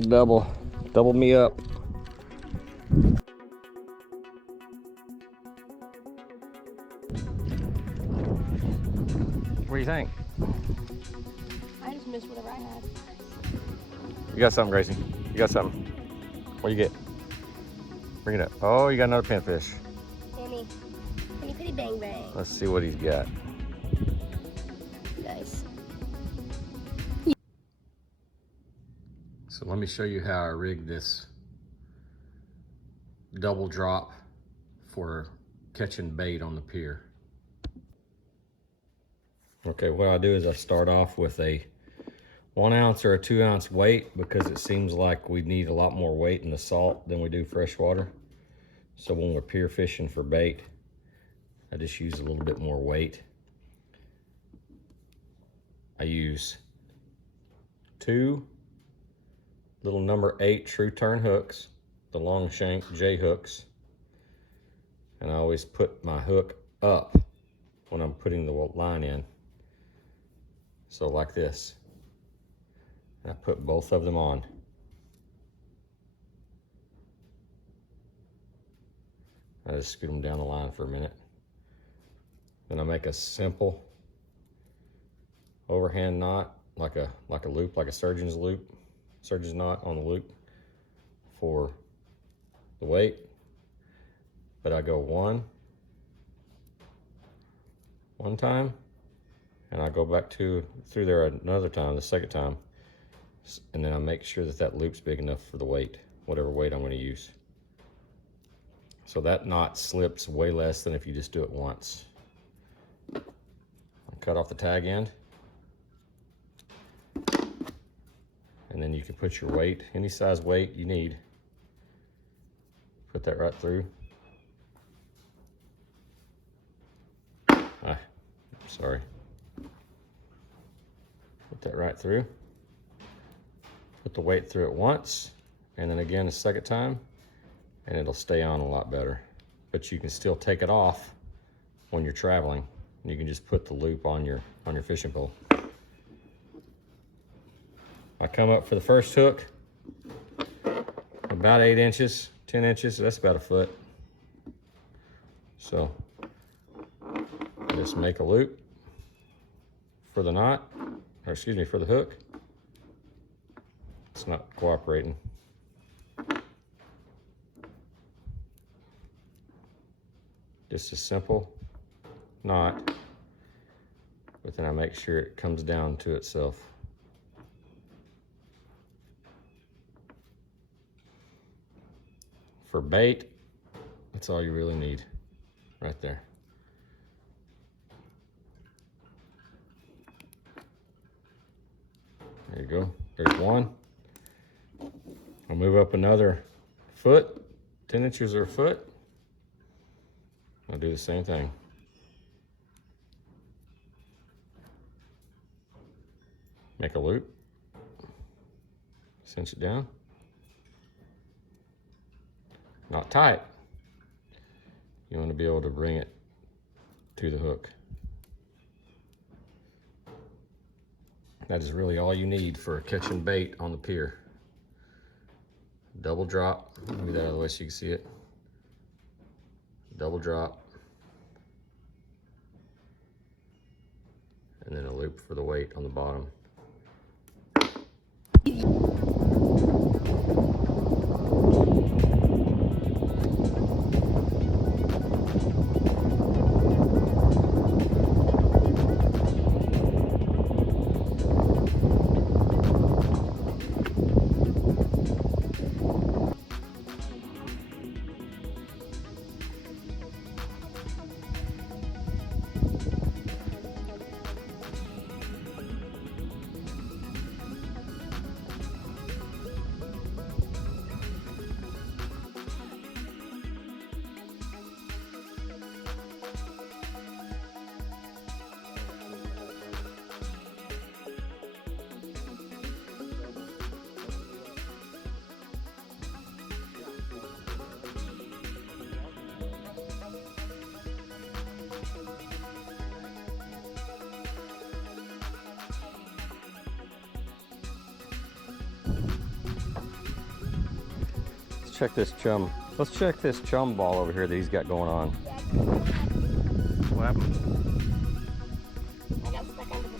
Double me up. What do you think? I just missed whatever I had. You got something, Gracie. You got something. What do you get? Bring it up. Oh, you got another pinfish. Penny. Penny, penny, bang, bang. Let's see what he's got. Nice. So let me show you how I rigged this double drop for catching bait on the pier. Okay, what I do is I start off with a 1 ounce or a 2 ounce weight because it seems like we need a lot more weight in the salt than we do freshwater. So when we're pier fishing for bait, I just use a little bit more weight. I use 2 little number 8 true turn hooks, the long shank J hooks. And I always put my hook up when I'm putting the line in. So like this. And I put both of them on. I just scoot them down the line for a minute. Then I make a simple overhand knot, like a loop, like a surgeon's knot on the loop for the weight. But I go one time, and I go back through there another time, the second time, and then I make sure that that loop's big enough for the weight, whatever weight I'm going to use. So that knot slips way less than if you just do it once. I cut off the tag end, and then you can put your weight, any size weight you need, put that right through. Sorry. Put that right through. Put the weight through it once, and then again a second time, and it'll stay on a lot better. But you can still take it off when you're traveling. You can just put the loop on your fishing pole. I come up for the first hook, about 8 inches, 10 inches, so that's about a foot. So just make a loop for the knot, or excuse me, for the hook. It's not cooperating. Just a simple knot, but then I make sure it comes down to itself. For bait, that's all you really need, right there. There you go, there's one. I'll move up another foot, 10 inches or a foot. I'll do the same thing. Make a loop, cinch it down. Not tight. You want to be able to bring it to the hook. That is really all you need for catching bait on the pier. Double drop, move that out of the way so you can see it. Double drop. And then a loop for the weight on the bottom. check this chum. Let's check this chum ball over here that he's got going on. Yeah, What happened?